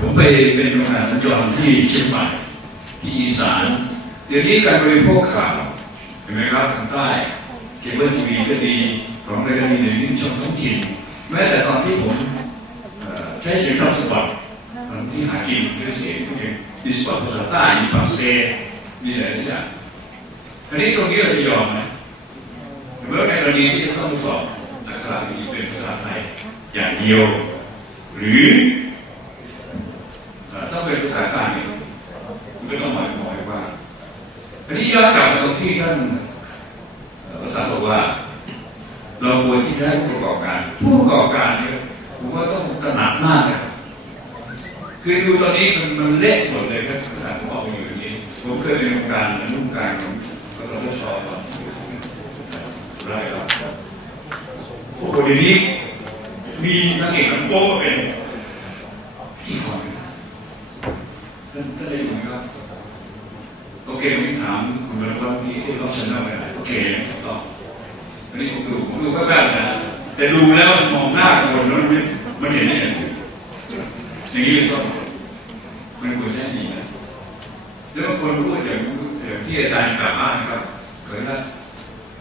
ผมไปเป็นโรงานสัญจรที่เชียงใหม่ที่อีสานเดี๋ยวนี้การบริโภคข่าวเห็นไหมครับทางใต้เคเบิลทีวีก็ดีของรายการทีวีนี่ชมท้องถิ่นแม้แต่ตอนที่ผมใช้เสียงรับสปอตตอนที่หากินด้วยเสียงพวกนี้ดิสปอตภาษาใต้มีปักเซมีอะไรนี่อย่างอันนี้ตรงนี้เราจะยอมไหมเมื่อในกรณีที่ต้องสอบอักขระนี้เป็นภาษาไทยอย่างเดียว หรือ เป็นภาษากลางเนี่ยคุณก็ต้องหมายมองว่าอันนี้ย้อนกลับมาตรงที่ท่านเอ่อประสาบอกว่า เราควรที่จะให้ผู้ประกอบการ ผู้ประกอบการเนี่ยผมว่าต้องตระหนักมากนะคือดูตอนนี้มันมันเละหมดเลยครับขนาดผมออกไปอยู่อย่างนี้ผมเคยเป็นองค์การอนุกรรมการของกสทชตอนที่อยู่ไรครับโอ้โหเดี๋ยวนี้มีนักเอกหนังโป๊เป็นพี่คน ท่านท่านได้ยินไหมครับโอเคผมถามคุณบรรลุนี่เอ๊ะเราชนะไปไหนโอเคถูกต้องอันนี้ผมดูผมดูแวบๆนะแต่ดูแล้วมันมองหน้าคนแล้วมันไม่มันเห็นอย่างอื่นอย่างนี้ก็มันควรจะดีนะแล้วบางคนพูดอย่างอย่างที่อาจารย์กล่าวอ้างครับเคยนะ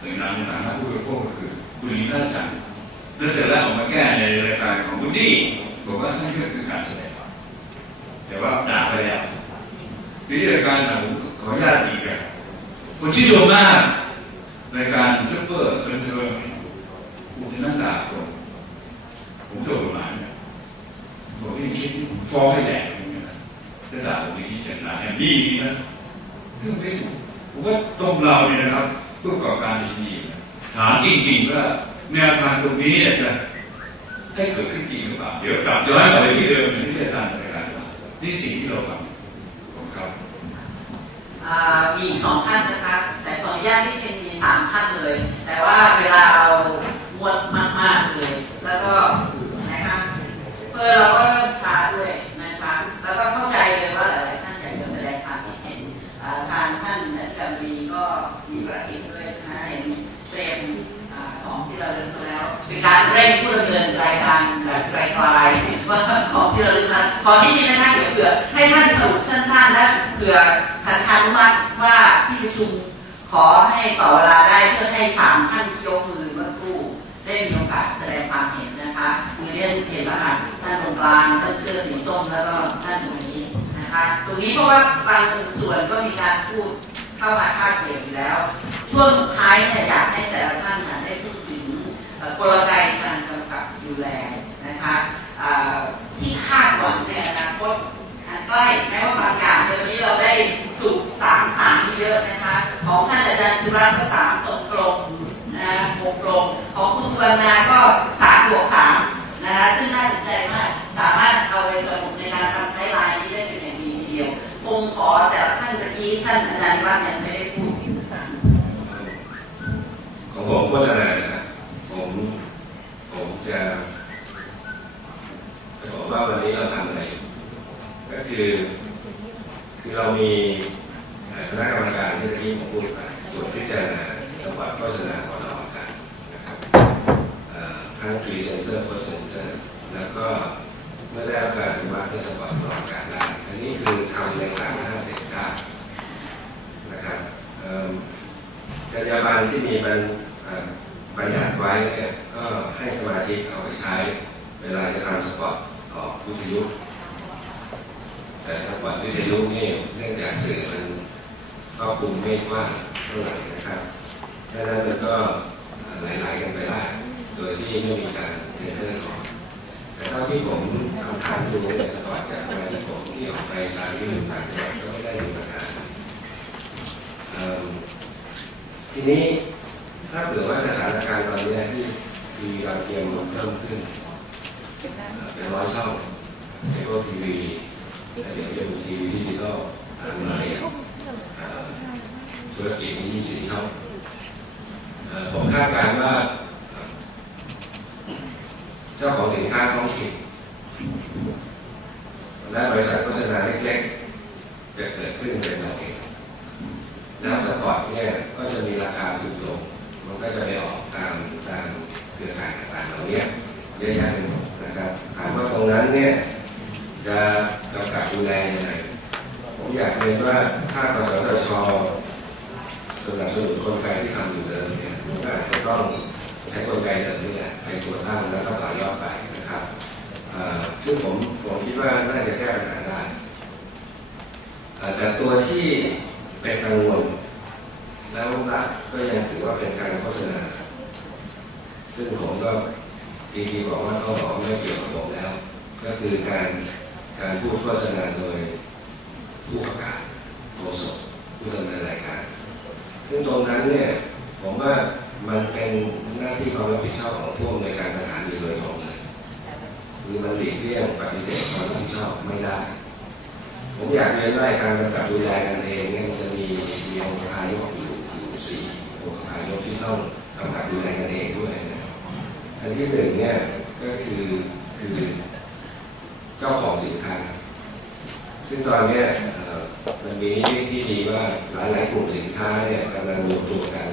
ถึงนามในฐานะผู้บริโภคก็คือคุณลีน่าจังแล้วเสร็จแล้วออกมาแก้ในรายการของคุณดี้บอกว่านั่นคือการแสดง แต่ว่าด่าไปแล้ววิธีการนะผมขออนุญาตอีกแบบคนที่ชมมากรายการซุปเปอร์เทิร์นเทิร์นผมจะนั่งด่าคนผมโดนหมายเนี่ยผมไม่คิดผมฟ้องให้แดกอย่างนี้นะจะด่าผมอย่างนี้จะด่าแอมบี้นี่นะเรื่องไม่ถูกผมว่าตรงเราเนี่ยนะครับผู้ประกอบการดีๆนะถามจริงๆว่าแนวทางตรงนี้เนี่ยจะให้เกิดขึ้นจริงหรือเปล่าเดี๋ยวกลับย้อนกลับไปที่เดิมที่อาจารย์รายการว่า นี่สิ่งที่เราฟังครับมีอีกสองท่านนะคะ แต่ขออนุญาตที่เป็นมีสามท่านเลย แต่ว่าเวลาเอามวดมากๆเลย แล้วก็นะคะเพื่อเราก็เริ่มช้าด้วยนะคะแล้วก็เข้าใจเลยว่าหลายๆท่านอยากจะแสดงความคิดเห็นทางท่านอธิการบดีก็มีประเด็นด้วยนะเห็นเตรียมของที่เราเลือกมาแล้วเป็นการเร่งผู้ดำเนินรายการแบบไกลๆว่าของที่เราเลือกมาขอที่นี่นะคะ ให้ท่านสรุปสั้นๆและเผื่อฉันทานุมัติว่าที่ประชุมขอให้ต่อเวลาได้เพื่อให้สามท่านที่ยกมือเมื่อครู่ได้มีโอกาสแสดงความเห็นนะคะคือเรียนเห็นรหัสท่านตรงกลางท่านเสื้อสีส้มแล้วก็ท่านตรงนี้นะคะตรงนี้เพราะว่าบางส่วนก็มีการพูดเข้ามาคาดเกี่ยวอยู่แล้ว ช่วงท้ายเนี่ยอยากให้แต่ละท่านน่ะได้พูดถึงกลไกการกำกับดูแลนะคะที่คาดหวังในอนาคตอัน ใกล้แม้ว่าบางอย่างในวันนี้เราได้สูตรสามสามที่เยอะนะคะ ของท่านอาจารย์สุรัตน์ก็สามสมกลมนะหกกลมของคุณสุวรรณาก็สามบวกสามนะคะซึ่งน่าสนใจมากสามารถเอาไปสรุปในการทำไกด์ไลน์นี้ได้เป็นอย่างดีทีเดียวคงขอแต่ละท่านเมื่อกี้ท่านอาจารย์ว่ายังไม่ได้พูด ของผมโฆษณานะครับผมผมจะจะบอกว่าวันนี้เราทำอะไร ก็คือคือเรามีเอ่อคณะกรรมการที่เมื่อกี้ผมพูดไปตรวจพิจารณาสปอตโฆษณาก่อนออกอากาศนะครับเอ่อทั้งพรีเซนเซอร์โพสเซนเซอร์แล้วก็เมื่อได้รับการอนุมัติให้สปอตออกอากาศได้อันนี้คือทำในสามห้าเจ็ดเก้านะครับเอิ่ม จรรยาบรรณ ที่มีบัญบัญญัติไว้เนี่ยก็ให้สมาชิกเอาไปใช้เวลาจะทำสปอตออกวิทยุแต่สปอตวิทยุนี่เนื่องจากสื่อมันครอบคลุมไม่กว้างเท่าไหร่นะครับดังนั้นมันก็ไหลๆกันไปได้โดยที่ไม่มีการเซ็นเซอร์ก่อนแต่เท่าที่ผมทำทางดูเนี่ยสปอตจากสมาชิกผมที่ออกไปตามที่ต่างจังหวัดก็ไม่ได้มีปัญหาเอิ่ม ที นี้ถ้าเผื่อว่าสถานการณ์ตอนนี้ที่มีดาวเทียมมันเพิ่มขึ้นเป็นร้อยช่องในพวกทีวีแล้วเดี๋ยวจะมีทีวีดิจิตอลอันใหม่เอ่อธุรกิจนี้24ช่องเอ่อผมคาดการณ์ว่าเอ่อเจ้าของสินค้าท้องถิ่นและบริษัทโฆษณาเล็กๆ จะเกิดขึ้นเป็นตัวเอง น้ำสปอร์ตเนี่ยก็จะมีราคาถูกลง มันก็จะไปออกตามตามเครือข่ายต่างๆเหล่านี้เยอะแยะไปหมดนะครับถามว่าตรงนั้นเนี่ยจะก อยากเรียนว่าถ้ากสทชสนับสนุนกลไกที่ทำอยู่เดิมเนี่ยก็อาจจะ ต้องใช้กลไกเดิมนี่แหละไปตัวตั้งแล้วก็ต่อยอดไปนะครับซึ่งผมผมคิดว่าน่าจะแก้ปัญหาได้แต่ตัวที่เป็นกังวลแล้วรัฐก็ยังถือว่าเป็นการโฆษณา ซึ่งผมก็ดีดีบอกว่าเขาบอกไม่เกี่ยวกับผมแล้ว ก็คือการการพูดโฆษณาโดยผู้ประกาศโฆษกผู้ดำเนินรายการ ซึ่งตรงนั้นเนี่ยผมว่า มันเป็นหน้าที่ความรับผิดชอบของผู้อำนวยการสถานีโดยตรงเลยคือมันหลีกเลี่ยงปฏิเสธความรับผิดชอบไม่ได้ ผมอยากเรียนว่าการกำกับดูแลกันเองเนี่ยมันจะมีมีองค์ประธานยกอยู่อยู่สี่องค์ประธานยกที่ต้องกำกับดูแลกันเองด้วยนะอันที่หนึ่งเนี่ยก็คือคือเจ้าของสินค้าซึ่งตอนเนี้ยมันมีที่ดีว่าหลายๆกลุ่มสินค้าเนี่ยกำลังรวมตัวกัน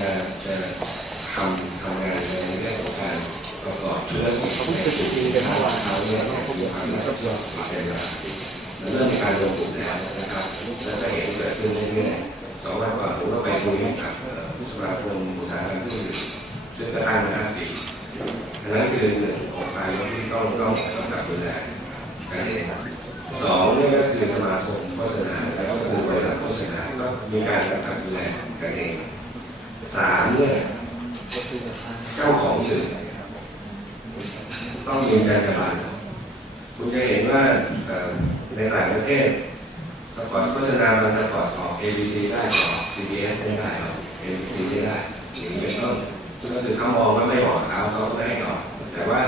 จะจะทำทำงานในเรื่องของการประกอบธุรกิจในจุดที่เป็นภาวะเขาเนี่ยมีความรับผิดชอบเป็นระดับมันเริ่มมีการรวมกลุ่มแล้วนะครับ แล้วก็เห็นเกิดขึ้นเรื่อยๆสองวันก่อนผมก็ไปคุยกับเอ่อสมาคมอุตสาหกรรมเครื่องดื่ซึ่งก็ตั้งมาห้าปีอันนั้นคือหนึ่งองค์กรที่ต้องต้องต้องกับดูแลกันเองสองเนี่ยก็คือสมาคมโฆษณาแล้วก็คือบริษัทโฆษณาก็มีการกำกับดูแลกันเอง สามเนี่ยเจ้าของสื่อต้องมีจรรยาบรรณคุณจะเห็นว่าในหลายประเทศสปอร์ตโฆษณามันสปอร์ตออก ABC ได้ออก CBS ไม่ได้ออก ABC ไม่ได้อย่างนี้เป็นต้นซึ่งก็คือเขามองว่าไม่เหมาะกับเขาเขาไม่ให้ออกแต่ว่า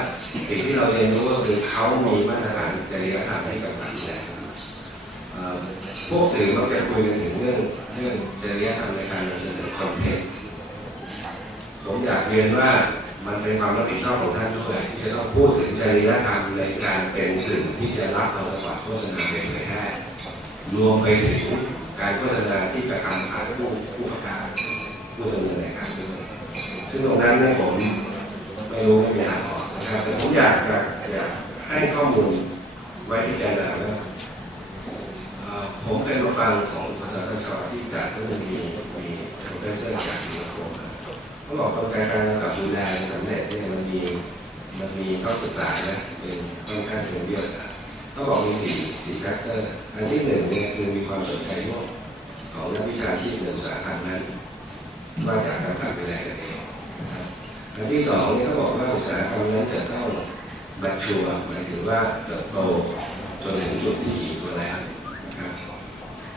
สิ่งที่เราเรียนรู้ก็คือเขามีมาตรฐานจริยธรรมที่กำกับดูแลเอ่อพวกสื่อมักจะคุยกันถึงเรื่องเรื่องจริยธรรมในการนำเสนอคอนเทนต์ ผมอยากเรียนว่ามันเป็นความรับผิดชอบของท่านด้วยที่จะต้องพูดถึงจริยธรรมในการเป็นสื่อที่จะรับเอาสปอตโฆษณาไปเผยแพร่รวมไปถึงการโฆษณาที่กระทำผ่านผู้ผู้ประกาศผู้ดำเนินรายการด้วยซึ่งตรงนั้นเนี่ยผมไม่รู้ไม่มีทางออกนะครับแต่ผมอยากอยากอยากให้ข้อมูลไว้พิจารณาว่าผมเคยมาฟังของกสทชที่จัดก็จะมีมีโปรเฟสเซอร์จากสิงคโปร์ม เขาบอกกลไกการกำกับดูแลสำเร็จเนี่ยมันมีมันมีข้อศึกษานะเป็นค่อนข้างเป็นวิทยาศาสตร์เขาบอกมีสี่สี่แฟกเตอร์อันที่หนึ่งเนี่ยคือมีความสนใจร่วมของนักวิชาชีพในอุตสาหกรรมนั้นว่าจากการกำกับดูแลกันเองนะครับอันที่สองเนี่ยเขาบอกว่าอุตสาหกรรมนั้นจะต้องบัตชัวหมายถึงว่าเติบโตจนถึงจุดที่อยู่ตัวแล้วนะครับ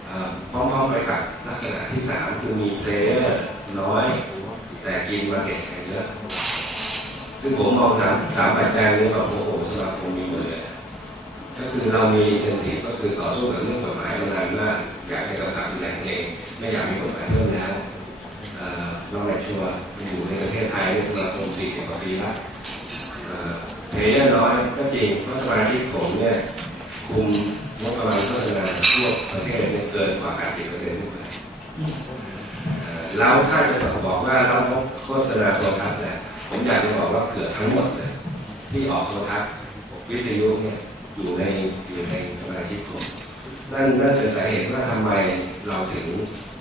เอ่อพร้อมๆไปกับลักษณะที่สามคือมีเพลเยอร์น้อย แต่กินมาเก็ตแข่เยอะซึ่งผมมองสามสามปัจจัยนี้แบบโอ้โหสมาคมมีหมดเลย ก็คือเรามีเซนติก็คือต่อสู้กับเรื่องกฎหมายมานานมากอยากจะกำกับดูแลตัวเองไม่อยากมีกฎหมายเพิ่มแล้วเอ่อน้ชัวร์อยู่ในประเทศไทยในสมาคม40กว่าปีแล้วเพลเยอร์น้อยก็จริงเพราะสมาชิกผมเนี่ยคุมงบประมาณโฆษณาทั่วประเทศเนี่ยเกินกว่า 80%ขึ้นไปเอ่อ แล้วถ้าจะบอกว่าเราโฆษณาโทรทัศน์เนี่ยผมอยากจะบอกว่าเกือบทั้งหมดเลยที่ออกโทรทัศน์วิทยุเนี่ยอยู่ในอยู่ในสมาชิกกลุ่มนั่นนั่นเป็นสาเหตุว่าทำไมเราถึง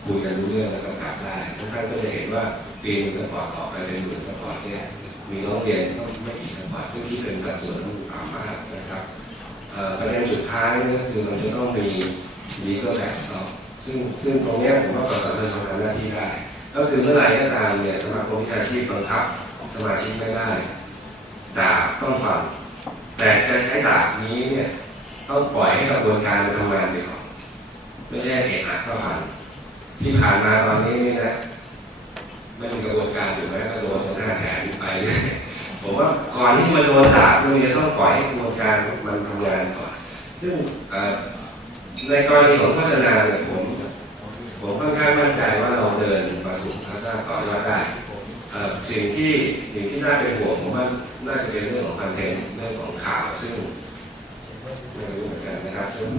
คุยกันรู้เรื่องและกำกับได้ทุกท่านก็จะเห็นว่าปีนึงสปอร์ตออไปเป็นหมื่นสปอร์ตเนี่ยมีร้องเรียนก็ไม่กี่สปอร์ตซึ่งที่เป็นสัดส่วนที่ต่ำมากนะครับประเด็นสุดท้ายก็คือมันจะต้องมี legal backstop ซึ่ งซึ่งตรงนี้ผมว่ากสทชทำหน้าที่ได้ ก็คือเมื่อไหร่ก็ตามเนี่ยสมาคมวิชาชีพบังคับสมาชิกไม่ได้ดาบต้องฟังแต่จะใช้ดาบนี้เนี่ยต้องปล่อยให้กระบวนการมันทำงานไปก่อนไม่ใช่เอกอักก็ฟังที่ผ่านมาตอนนี้นี่นะไม่มีกระบวนการอยู่ไหมก็โดนหน้าแขนไปเลยผมว่าก่อนที่มันโดนด่ามันจะต้องปล่อยให้กระบวนการมันทำงานก่อน ซึ่งเอ่อ ในกรณีของโฆษณาเนี่ยผม ผมค่อนข้างมั่นใจว่าเราเดินมาถูกแล้วก็ต่อยอดได้สิ่งที่สิ่งที่น่าเป็นห่วงผมว่าน่าจะเป็นเรื่องของคอนเทนต์เรื่องของข่าวซึ่งไม่รู้เหมือนกันนะครับซึ่ง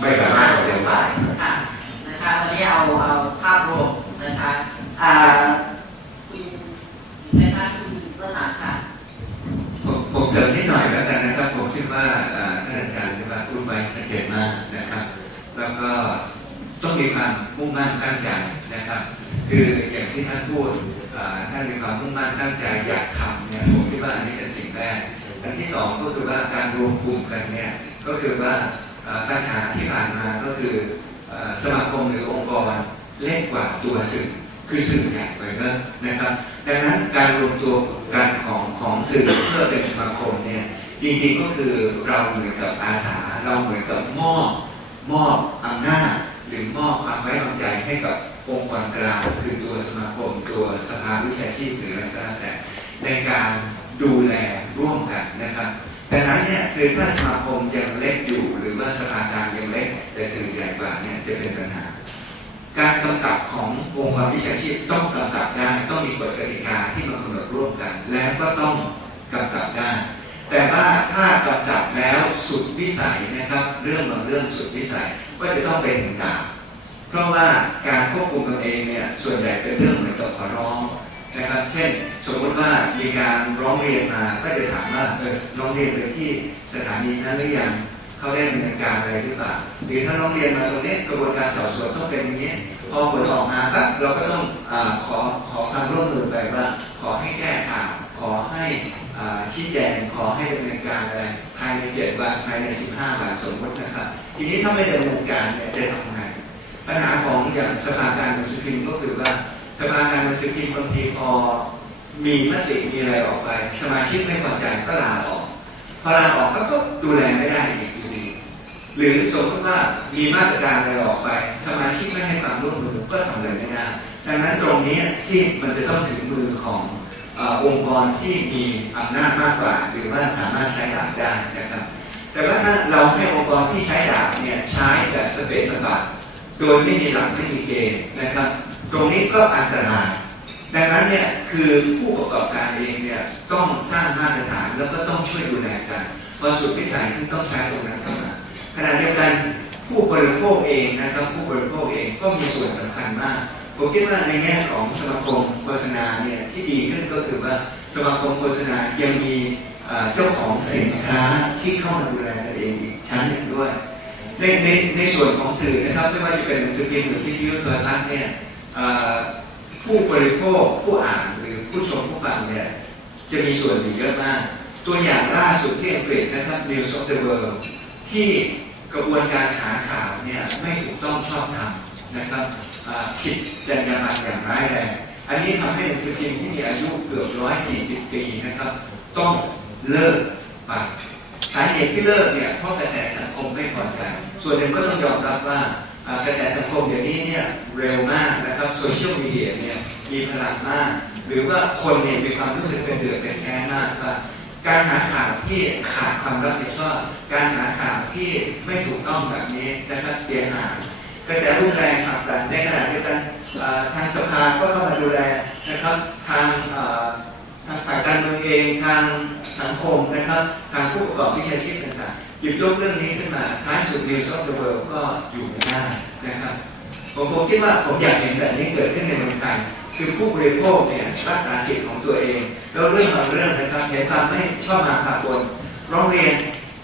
ไม่สามารถ อธิบายค่ะนะคะวันนี้เอาเอาภาพรวมนะคะอ่าคุณนะคะคุณประสานค่ะ ผมผมเสริมนิดหน่อยแล้วกันนะครับ ผมคิดว่าอ่าท่านอาจารย์ที่ว่าพูดไว้ชัดเจนมากนะครับ นะครับก็ต้องมีความมุ่งมั่นตั้งใจนะครับ คืออย่างที่ท่านพูดอ่าท่านมีความมุ่งมั่นตั้งใจอยากทำเนี่ยผม คิดว่าอันนี้เป็นสิ่งแรกอันที่สองก็คือว่าการรวมกลุ่มกันเนี่ยก็คือว่าปัญหาที่ผ่านมาก็คือสมาคมหรือองค์กรเล็กกว่าตัวสื่อคือสื่อใหญ่ไปเนอะนะครับ ดังนั้นการรวมตัวกันของของสื่อเพื่อเป็นสมาคมเนี่ยจริงๆก็คือเราเหมือนกับอาสาเราเหมือนกับมอบมอบอำนาจหรือมอบความไว้วางใจให้กับองค์กรกลางคือตัวสมาคม ตัวสภาวิชาชีพหรืออะไรก็แล้วแต่ ในการดูแลร่วมกันนะครับดังนั้นเนี่ยคือถ้าสมาคมยังเล็กอยู่ หรือว่าสภากางยังเล็ก แต่สื่อใหญ่กว่าเนี่ยจะเป็นปัญหา การกำกับขององค์กรวิชาชีพต้องกำกับได้ต้องมีกฎกติกาที่มากำหนดร่วมกัน แล้วก็ต้องกำกับได้ แต่ว่าถ้ากำกับแล้วสุดวิสัยนะครับ เรื่องบางเรื่องสุดวิสัยก็จะต้องเป็นถึงดาบเพราะว่าการควบคุมตนเองเนี่ยส่วนใหญ่เป็นเรื่องเหมือนกับขอร้องนะครับ เช่น ว่ามีการร้องเรียนมาก็จะถามว่าเออร้องเรียนไปที่สถานีนั้นหรือยังเขาได้ดำเนินการอะไรหรือเปล่าหรือถ้าร้องเรียนมาตรงนี้กระบวนการสอบสวนต้องเป็นอย่างนี้พอผลออกมาปั๊บเราก็ต้องอขอขอความร่วมมือไปว่า ขอให้แก้ข่าวขอให้ชี้แจงขอให้ดำเนินการอะไรภายในเจ็ดวันภายในสิบห้าวันสมมตินะครับทีนี้ถ้าไม่ดำเนินการเนี่ยจะทำไงปัญหาของอย่างสภาการหนังสือพิมพ์ก็คือว่าสภาการหนังสือพิมพ์บางทีพอ มีมติมีอะไรออกไป สมาชิกไม่พอใจก็ลาออกพอลาออกก็ก็ดูแลไม่ได้อีกอยู่ดีหรือสมมติว่ามีมาตรการอะไรออกไป สมาชิกไม่ให้ความร่วมมือก็ทำอะไรไม่ได้ดังนั้นตรงนี้ที่มันจะต้องถึงมือของอองค์กรที่มีอำนาจมากกว่า หรือว่าสามารถใช้ดาบได้นะครับ แต่ว่าถ้าเราให้องค์กรที่ใช้ดาบเนี่ยใช้แบบสเปซสปะโดยไม่มีหลักไม่มีเกณฑ์นะครับ ตรงนี้ก็อันตราย ดังนั้นเนี่ยคือผู้ประกอบการเองเนี่ยต้องสร้างมาตรฐานแล้วก็ต้องช่วยดูแลกันพอสุดวิสัยที่ต้องใช้ตรงนั้นเข้ามาขณะเดียวกันผู้บริโภคเองนะครับผู้บริโภคเองก็มีส่วนสำคัญมากผมคิดว่าในแง่ของสมาคมโฆษณาเนี่ยที่ดีขึ้นก็คือว่าสมาคมโฆษณายังมีเจ้าของสินค้าที่เข้ามาดูแลกันเองอีกชั้นหนึ่งด้วยในในในส่วนของสื่อนะครับไม่ว่าจะเป็นสื่อพิมพ์หรือวิทยุโทรทัศน์เนี่ย ผู้บริโภคผู้อ่านหรือผู้ชมผู้ฟังเนี่ยจะมีส่วนอยู่เยอะมาก ตัวอย่างล่าสุดที่อังกฤษนะครับ News of the World ที่กระบวนการหาข่าวเนี่ยไม่ถูกต้องชอบธรรมนะครับผิดจรรยาบรรณอย่างร้ายแรงอันนี้ทำให้หนังสือพิมพ์ที่มีอายุเกือบ 140 ปีนะครับ ต้องเลิกไปสาเหตุที่เลิกเนี่ยเพราะกระแสสังคมไม่พอใจส่วนหนึ่งก็ต้องยอมรับว่า กระแสสังคมเดี๋ยวนี้เนี่ยเร็วมากนะครับโซเชียลมีเดียเนี่ยมีพลังมาก หรือว่าคนเนี่ยมีความรู้สึกเป็นเดือดเป็นแค้นมากว่าการหาข่าวที่ขาดความรับผิดชอบ การหาข่าวที่ไม่ถูกต้องแบบนี้นะครับเสียหายกระแสรุนแรงผลักดันในขณะเดียวกันทางสภาก็เข้ามาดูแลนะครับทางทางฝ่ายการเมืองเองทางสังคมนะครับทางผู้ประกอบวิชาชีพต่างๆ หยิบยกเรื่องนี้ขึ้นมาท้ายสุด News of the World ก็อยู่ไม่ได้นะครับ ผมผมคิดว่าผมอยากเห็นแบบนี้เกิดขึ้นในเมืองไทยคือผู้บริโภคเนี่ยรักษาสิทธิ์ของตัวเองแล้วเรื่องบางเรื่องนะครับเห็นความไม่ชอบมาพากลร้องเรียน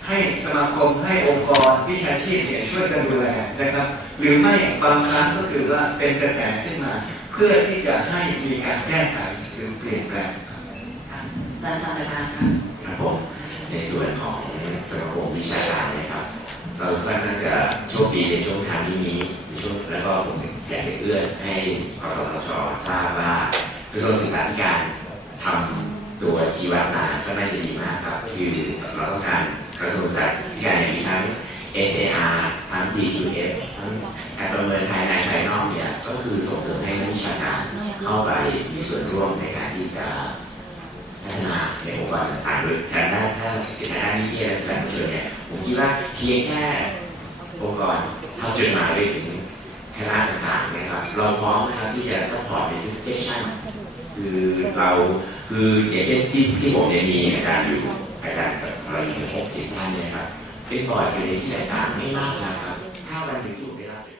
ให้สมาคมให้องค์กรวิชาชีพเนี่ยช่วยกันดูแลนะครับ หรือไม่บางครั้งก็คือว่าเป็นกระแสขึ้นมา เพื่อที่จะให้มีการแก้ไขหรือเปลี่ยนแปลงครับท่านท่านประธานครับ ครับผมในส่วน ของสมาคมวิชาการนะครับ เราค่อนข้างจะโชคดีในช่วงทางที่นี้ในช่วงแล้วก็ผมอยากจะเอื้อให้กสทชทราบว่ากระทรวงศึกษาธิการทำตัวชีวมาก็น่าจะดีมากครับ คือเราต้องการกระทรวงศึกษาธิการอย่างมีทั้ง SAR ทั้ง DQF ทั้งการประเมินภายในภายนอกเนี่ยก็คือส่งเสริมให้นักวิชาการเข้าไปมีส่วนร่วมในการที่จะ พัฒนาในองค์กรต่างๆโดยทางด้านถ้าเป็นทางด้านนิเทศและสื่อสารมวลชนเนี่ยผมคิดว่าเพียงแค่องค์กรทำจดหมายไปถึงคณะต่างๆนะครับเราพร้อมนะครับที่จะซัพพอร์ตในทุกเซสชั่นคือเราคืออย่างเช่นที่ที่ผมเนี่ยมีอาจารย์อยู่อาจารย์เราอยู่หกสิบท่านเนี่ยครับเป็นบอร์ดอยู่ในที่ต่างๆไม่มากนะครับ ถ้าวันถึงจุด